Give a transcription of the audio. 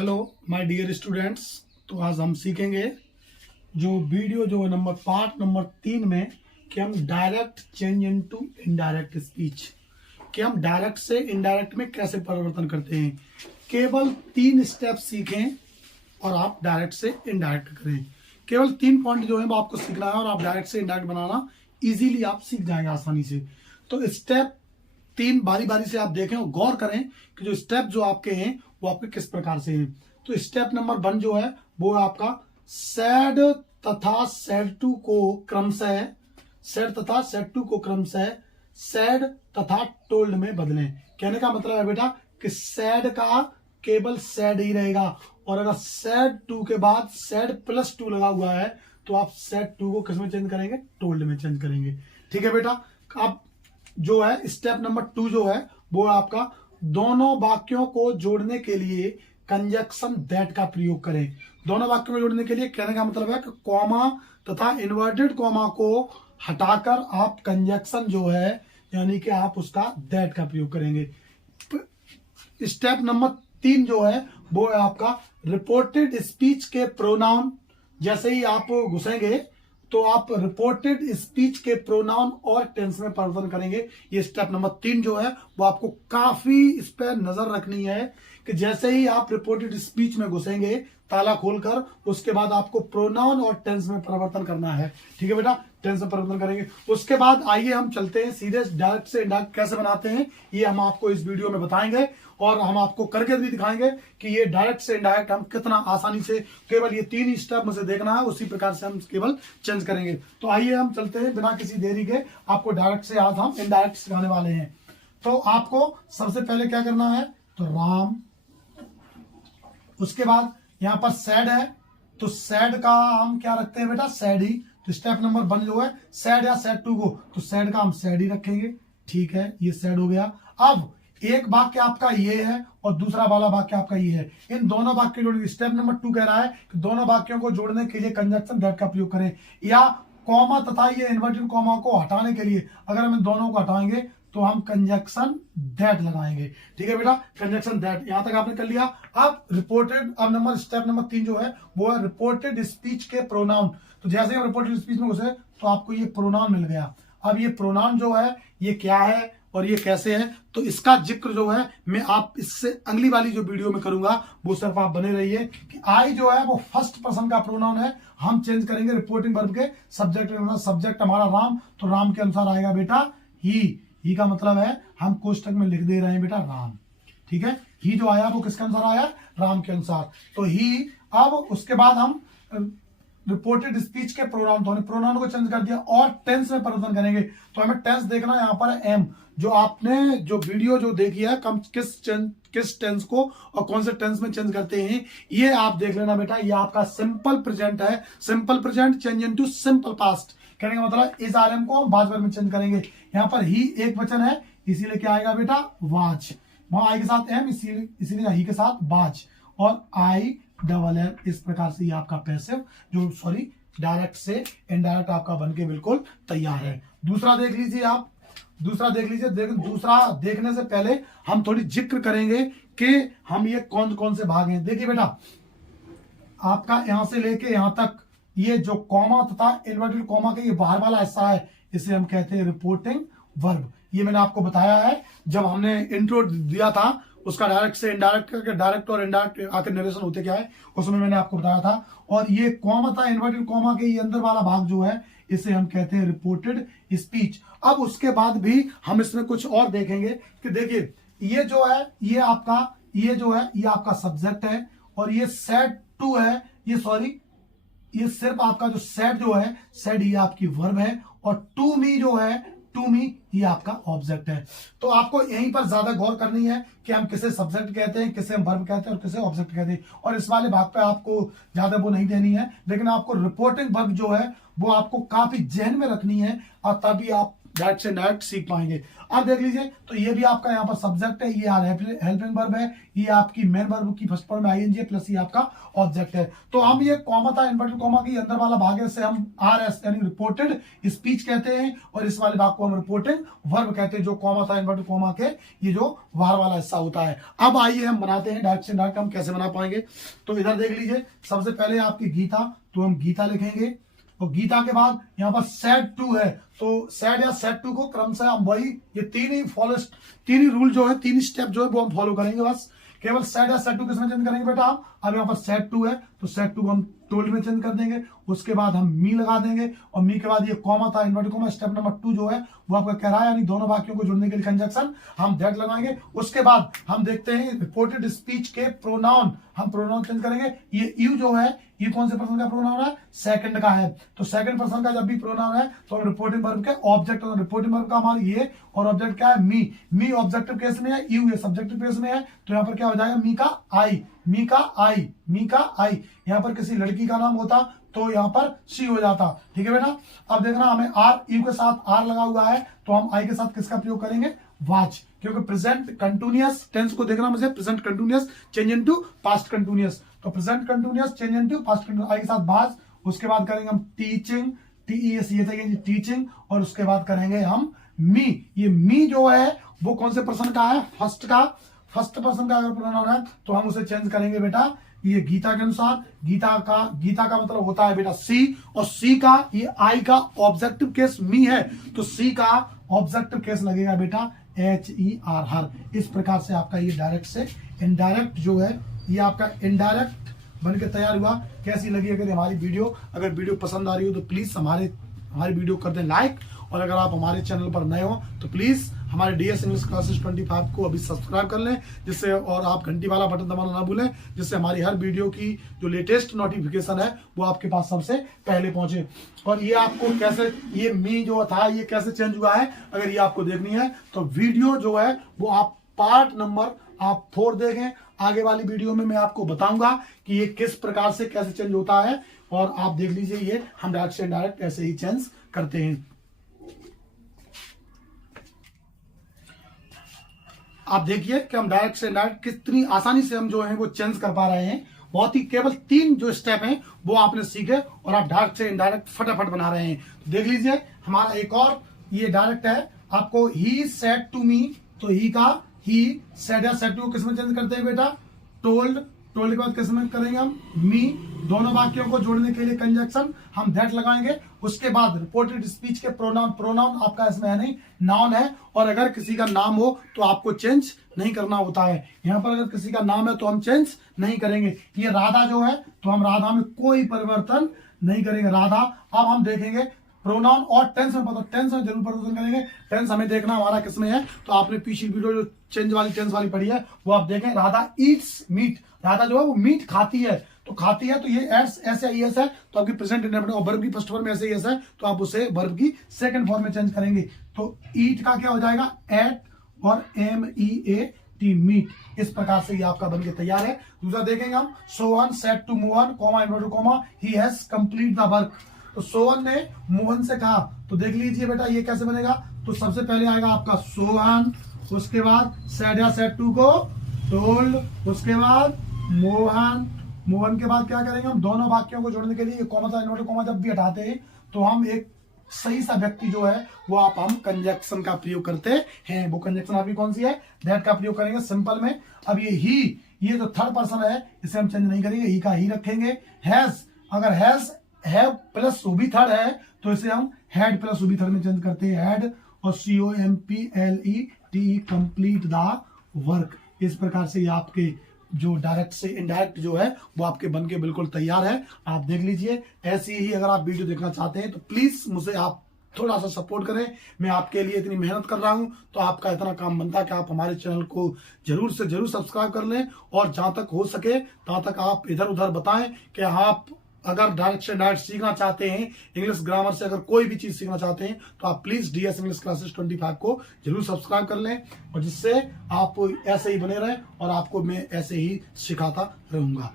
Hello my dear students. तो आज हम सीखेंगे जो वीडियो जो है नंबर पार्ट नंबर 3 में कि हम direct change into indirect speech, कि हम डायरेक्ट से इनडायरेक्ट में कैसे परिवर्तन करते हैं। केवल 3 स्टेप सीखें और आप डायरेक्ट से इनडायरेक्ट करें। केवल 3 पॉइंट जो है वो आपको सीखना है और आप डायरेक्ट से इनडायरेक्ट बनाना इजीली आप सीख जाएंगे आसानी से। तो स्टेप 3 बारी बारी से आप देखें और गौर करें कि जो स्टेप जो आपके हैं वो आपके किस प्रकार से हैं। तो स्टेप नंबर 1 जो है वो है आपका सैड तथा सैड टू को क्रमशः सैड तथा टोल्ड में बदलें। कहने का मतलब है बेटा कि सैड का केवल सैड ही रहेगा और अगर सैड टू के बाद सैड प्लस 2 लगा हुआ है तो आप सैड टू को किस में चेंज करेंगे? टोल्ड में चेंज करेंगे। ठीक है बेटा। अब जो है स्टेप नंबर 2 जो है वो है आपका दोनों वाक्यों को जोड़ने के लिए कंजक्शन दैट का प्रयोग करें। दोनों वाक्यों को जोड़ने के लिए कहने का मतलब है कि कॉमा तथा इन्वर्टेड कॉमा को हटाकर आप कंजक्शन जो है यानी कि आप उसका दैट का प्रयोग करेंगे। स्टेप नंबर 3 जो है वो है आपका रिपोर्टेड स्पीच के प्रोनाउन। जैसे ही आप घुसेंगे तो आप रिपोर्टेड स्पीच के प्रोनाउन और टेंस में परिवर्तन करेंगे। ये स्टेप नंबर 3 जो है वो आपको काफी इस पर नजर रखनी है कि जैसे ही आप रिपोर्टेड स्पीच में घुसेंगे ताला खोलकर, उसके बाद आपको प्रोनाउन और टेंस में परिवर्तन करना है। ठीक है बेटा, टेंस में परिवर्तन करेंगे। उसके बाद आइए हम चलते हैं सीधे डायरेक्ट से इनडायरेक्ट कैसे बनाते हैं, ये हम आपको इस वीडियो में बताएंगे और हम आपको करके भी दिखाएंगे कि ये डायरेक्ट से इनडायरेक्ट हम कितना आसानी से, केवल ये 3 ही स्टेप मुझे देखना है, उसी प्रकार से हम केवल चेंज करेंगे। तो आइए हम चलते हैं बिना किसी देरी के, आपको डायरेक्ट से आज हम इनडायरेक्ट सिखाने वाले हैं। तो आपको सबसे पहले क्या करना है, तो राम, उसके बाद यहां पर सैड है तो सैड का हम क्या रखते हैं बेटा? सैड ही। तो स्टेप नंबर 1 जो है सैड या सैड टू को, तो सैड का हम सैड ही रखेंगे। ठीक है, ये सैड हो गया। अब एक वाक्य आपका ये है और दूसरा वाला वाक्य आपका ये है, इन दोनों वाक्य जोड़ेंगे। स्टेप नंबर 2 कह रहा है कि दोनों वाक्यों को जोड़ने के लिए कंजक्शन दैट का प्रयोग करें, या कॉमा तथा ये इन्वर्टेड कॉमा को हटाने के लिए अगर हम इन दोनों को हटाएंगे तो हम कंजक्शन दैट लगाएंगे। ठीक है बेटा, कंजक्शन दैट यहां तक आपने कर लिया। अब रिपोर्टेड, अब स्टेप नंबर 3 जो है वो है रिपोर्टेड स्पीच के प्रोनाउन। तो जैसे हम रिपोर्टेड स्पीच में घुसे तो आपको ये प्रोनाउन मिल गया। अब ये प्रोनाउन जो है ये क्या है और ये कैसे है, तो इसका जिक्र जो है मैं आप इससे अगली वाली जो वीडियो में करूंगा वो सिर्फ आप बने रहिए। कि आई जो है वो फर्स्ट पर्सन का प्रोनाउन है, हम चेंज करेंगे रिपोर्टिंग वर्ब के सब्जेक्ट के अनुसार। सब्जेक्ट हमारा राम, तो राम के अनुसार आएगा बेटा ही का मतलब है हम कोष्टक में लिख दे रहे हैं बेटा राम। ठीक है, ही जो आया वो किसके अनुसार आया? राम के अनुसार। तो ही। अब उसके बाद हम रिपोर्टेड स्पीच के प्रोनाउन, तो प्रोनाउन को चेंज कर दिया और टेंस में परिवर्तन करेंगे। तो हमें टेंस देखना है, यहाँ पर एम, जो आपने जो वीडियो जो देखी है किस टेंस को और कौन से टेंस में चेंज करते हैं ये आप देख लेना बेटा। ये आपका सिंपल प्रेजेंट है, simple present change into simple past. कहने का मतलब इस आरएम को हम बाज में चेंज करेंगे। यहाँ पर ही एक वचन है इसीलिए क्या आएगा बेटा? वाज। वहां आई के साथ एम, इसीलिए ही के साथ बाज, और आई डबल एम। इस प्रकार से ये आपका पैसिव डायरेक्ट से इनडायरेक्ट आपका बनके बिल्कुल तैयार है। दूसरा देख लीजिए आप, दूसरा देखने से पहले हम थोड़ी जिक्र करेंगे कि हम ये कौन कौन से भाग हैं। देखिए बेटा, आपका यहां से लेके यहां तक ये जो कॉमा तथा इन्वर्टेड कॉमा के ये बाहर वाला हिस्सा है इसे हम कहते हैं रिपोर्टिंग वर्ब। ये मैंने आपको बताया है जब हमने इंट्रो दिया था, उसका डायरेक्ट से इनडायरेक्ट करके डायरेक्ट और इनडायरेक्ट आकर नरेशन होते क्या है उसमें मैंने आपको बताया था। और ये कॉमा तथा इन्वर्टेड कॉमा के ये अंदर वाला भाग जो है इसे हम कहते हैं रिपोर्टेड स्पीच। अब उसके बाद भी हम इसमें कुछ और देखेंगे कि देखिए ये जो है ये आपका सब्जेक्ट है और ये सेड टू है, ये सिर्फ आपका जो सेड जो है सेड ये आपकी वर्ब है और टू मी जो है टू मी ये आपका ऑब्जेक्ट है। तो आपको यहीं पर ज्यादा गौर करनी है कि हम किसे सब्जेक्ट कहते हैं, किसे हम वर्ब कहते हैं और किसे ऑब्जेक्ट कहते हैं। और इस वाले भाग पे आपको ज्यादा वो नहीं देनी है, लेकिन आपको रिपोर्टिंग वर्ब जो है वो आपको काफी जहन में रखनी है और तभी आप डायरेक्ट से इनडायरेक्ट सीख पाएंगे। अब देख लीजिए, तो ये भी आपका यहाँ पर सब्जेक्ट है, ये हेल्पिंग वर्ब है, ये आपकी मेन वर्ब की फर्स्ट फॉर्म में आईएनजी है, प्लस ये आपका ऑब्जेक्ट है। तो हम ये कॉमा था, इन्वर्टेड कॉमा की अंदर वाला भाग है, इसे हम आरएस यानी रिपोर्टेड स्पीच कहते हैं, और इस वाले भाग को हम रिपोर्टिंग वर्ब कहते हैं, जो कॉमा था इन्वर्टेड कॉमा के ये जो बाहर वाला हिस्सा होता है। अब आइए हम बनाते हैं डायरेक्ट से इनडायरेक्ट, हम कैसे बना पाएंगे। तो इधर देख लीजिए, सबसे पहले आपकी गीता, तो हम गीता लिखेंगे, और गीता के बाद यहाँ पर सेड टू है, तो सेड या सेड टू को क्रमशः हम वही ये तीन ही रूल जो है, तीन स्टेप जो है वो हम फॉलो करेंगे बस। केवल सेड या सेड टू किसमें चेंज करेंगे बेटा हम, अब यहाँ पर सेड टू है तो सेड टू को हम टोल्ड में चेंज कर देंगे, उसके बाद हम मी लगा देंगे, और मी के बाद ये कॉमा था इन्वर्टेड कॉमा, स्टेप नंबर 2 जो है वो आपका कह रहा है, यानी दोनों वाक्यों को जोड़ने के लिए कंजक्शन हम दैट लगाएंगे। उसके बाद हम देखते हैं रिपोर्टेड स्पीच के प्रोनाउन, हम प्रोनाउन चेंज करेंगे। ये यू जो है ये कौन से पर्सन का प्रोनाउन है, सेकंड का है, तो सेकंड पर्सन का जब भी प्रोनाउन है तो हम रिपोर्टिंग वर्ब के ऑब्जेक्ट, रिपोर्टिंग वर्ब का हमारा ये, और ऑब्जेक्ट क्या है मी, मी ऑब्जेक्टिव केस में है, यू ये सब्जेक्टिव केस में है, तो यहाँ पर क्या हो जाएगा मी का आई, मी का आई, मी का आई। यहाँ पर किसी लड़की का नाम होता तो यहाँ पर सी हो जाता, ठीक है बेटा। अब देखना हमें आर, यू के साथ आर लगा हुआ है, तो हम आई के साथ किसका प्रयोग करेंगे, वाच, क्योंकि प्रेजेंट कंटिन्यूअस टेंस को देखना मुझे, present continuous change into past continuous, तो present continuous change into past continuous, I के साथ वाच, उसके बाद करेंगे हम टीचिंग, टीईएस ये था टीचिंग, और उसके बाद करेंगे हम मी। ये मी जो है वो कौन से पर्सन का है, फर्स्ट पर्सन का अगर प्रोनाउन है तो हम उसे चेंज करेंगे बेटा ये गीता के अनुसार। गीता का मतलब होता है बेटा सी, और सी का ये आई का ऑब्जेक्टिव केस मी है, तो सी का ऑब्जेक्टिव केस लगेगा बेटा HER, हर। इस प्रकार से आपका ये डायरेक्ट से इनडायरेक्ट जो है ये आपका इनडायरेक्ट बन के तैयार हुआ। कैसी लगी अगर हमारी वीडियो, अगर वीडियो पसंद आ रही हो तो प्लीज हमारी वीडियो कर दें लाइक, और अगर आप हमारे चैनल पर नए हो तो प्लीज हमारे DS इंग्लिश क्लासेस 25 को अभी सब्सक्राइब कर लें, जिससे, और आप घंटी वाला बटन दबाना ना भूलें, जिससे हमारी हर वीडियो की जो लेटेस्ट नोटिफिकेशन है वो आपके पास सबसे पहले पहुंचे। और ये आपको कैसे, ये मी जो था ये कैसे चेंज हुआ है, अगर ये आपको देखनी है तो वीडियो जो है वो आप पार्ट नंबर आप 4 देखें। आगे वाली वीडियो में मैं आपको बताऊंगा कि ये किस प्रकार से कैसे चेंज होता है, और आप देख लीजिए ये हम डायरेक्ट से इनडायरेक्ट ऐसे ही चेंज करते हैं। आप देखिए कि हम डायरेक्ट से इनडायरेक्ट कितनी आसानी से हम जो है वो चेंज कर पा रहे हैं। बहुत ही केवल 3 जो स्टेप हैं वो आपने सीखे, और आप डायरेक्ट से इनडायरेक्ट फटाफट बना रहे हैं। तो देख लीजिए हमारा एक और ये डायरेक्ट है, आपको ही सेड टू मी, तो ही का ही, सेड या सेड टू किसमें चेंज करते हैं बेटा, टोल्ड, टोल्ड के बाद किसमें करेंगे हम मी, दोनों वाक्यों को जोड़ने के लिए कंजक्शन हम दैट लगाएंगे। उसके बाद रिपोर्टेड स्पीच के प्रोनाउन, प्रोनाउन आपका इसमें है नहीं, नाउन है, और अगर किसी का नाम हो तो आपको चेंज नहीं करना होता है। यहाँ पर अगर किसी का नाम है तो हम चेंज नहीं करेंगे। ये राधा जो है तो हम राधा में कोई परिवर्तन नहीं करेंगे, राधा। अब हम देखेंगे प्रोनाउन और टेंस में, पता टेंस में जरूर परिवर्तन करेंगे। टेंस हमें देखना हमारा किसमें है, तो आपने पिछली वीडियो जो चेंज वाली टेंस वाली पढ़ी है वो आप देखें। राधा ईट्स मीट, राधा जो है वो मीट खाती है, तो खाती है तो ये एस या ईएस है, तो आपकी प्रेजेंट इंडेफिनिट, और वर्ब की फर्स्ट फॉर्म में ऐसे ईएस है तो आप उसे वर्ब की सेकंड फॉर्म में चेंज करेंगे। तो ईट का क्या हो जाएगा एट, और MEAT मीट। इस प्रकार से ये आपका बनके तैयार है। दूसरा देखेंगे हम, Sohan said to Mohan, comma inverted comma, he has complete the work. तो सोहन ने मोहन से कहा, तो देख लीजिए बेटा ये कैसे बनेगा। तो सबसे पहले आएगा आपका सोहन, उसके बाद सेड या सेड टू को टोल्ड, उसके बाद मोहन, मोहन के बाद क्या करेंगे हम, दोनों वाक्यों को जोड़ने के लिए कॉमा था इन्वर्टेड कॉमा जब भी हटाते हैं तो हम एक सही सा व्यक्ति जो है वो आप हम कंजक्शन का प्रयोग करते हैं। वो कंजक्शन आपकी कौन सी है, दैट का प्रयोग करेंगे सिंपल में। अब ये ही, ये जो थर्ड पर्सन है इसे हम चेंज नहीं करेंगे, ही का ही रखेंगे। हैज, अगर हैज हैव प्लस भी थर्ड है तो इसे हम हैड प्लस भी थर्ड में चेंज करते हैं, हैड, और COMPLETE कंप्लीट द वर्क। इस प्रकार से ये आपके जो डायरेक्ट से इनडायरेक्ट जो है वो आपके बनके बिल्कुल तैयार है। आप देख लीजिए। ऐसी ही अगर आप वीडियो देखना चाहते हैं तो प्लीज मुझे आप थोड़ा सा सपोर्ट करें। मैं आपके लिए इतनी मेहनत कर रहा हूं तो आपका इतना काम बनता है कि आप हमारे चैनल को जरूर से जरूर सब्सक्राइब कर लें, और जहां तक हो सके तहां तक आप इधर उधर बताएं कि आप अगर डायरेक्ट से डायरेक्ट सीखना चाहते हैं, इंग्लिश ग्रामर से अगर कोई भी चीज सीखना चाहते हैं तो आप प्लीज DS इंग्लिश क्लासेस 25 को जरूर सब्सक्राइब कर लें, और जिससे आप ऐसे ही बने रहें और आपको मैं ऐसे ही सिखाता रहूंगा।